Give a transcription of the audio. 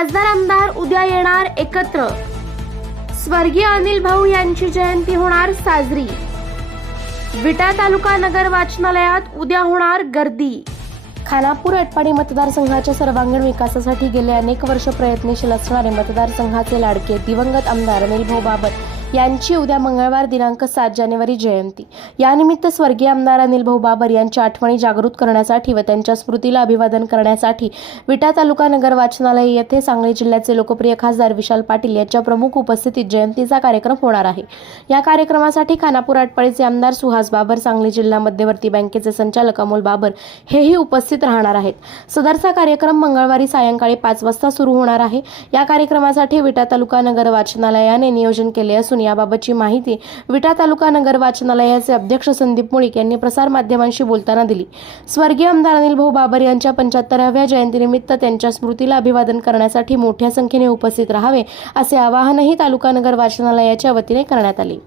खासदार आमदार उद्या येणार एकत्र. स्वर्गीय अनिल भाऊ यांची जयंती होणार साजरी. विटा तालुका नगर वाचनालयात उद्या होणार गर्दी. खानापूर एटपाडी मतदारसंघाच्या सर्वांगीण विकासासाठी गेले अनेक वर्ष प्रयत्नशील असणारे मतदारसंघाचे लाडके दिवंगत आमदार अनिल भाऊ बाबत यांची उद्या मंगळवार दिनांक सात जानेवारी जयंती. यानिमित्त स्वर्गीय आमदार अनिल भाऊ बाबर यांच्या आठवणी जागृत करण्यासाठी व त्यांच्या स्मृतीला अभिवादन करण्यासाठी विटा तालुका नगर वाचनालय येथे सांगली जिल्ह्याचे लोकप्रिय खासदार विशाल पाटील यांच्या प्रमुख उपस्थितीत जयंतीचा कार्यक्रम होणार आहे. या कार्यक्रमासाठी खानापूर आटपाडीचे आमदार सुहास बाबर सांगली जिल्हा मध्यवर्ती बँकेचे संचालक अमोल बाबर हेही उपस्थित राहणार आहेत. सदरचा कार्यक्रम मंगळवारी सायंकाळी पाच वाजता सुरू होणार आहे. या कार्यक्रमासाठी विटा तालुका नगर वाचनालयाने नियोजन केले असून असून याबाबतची माहिती विटा तालुका नगर वाचनालयाचे अध्यक्ष संदीप मुळीक यांनी प्रसारमाध्यमांशी बोलताना दिली. स्वर्गीय आमदार अनिल भाऊ बाबर यांच्या पंच्याहत्तराव्या जयंतीनिमित्त त्यांच्या स्मृतीला अभिवादन करण्यासाठी मोठ्या संख्येने उपस्थित राहावे असे आवाहनही तालुका नगर वाचनालयाच्या वतीने करण्यात आले.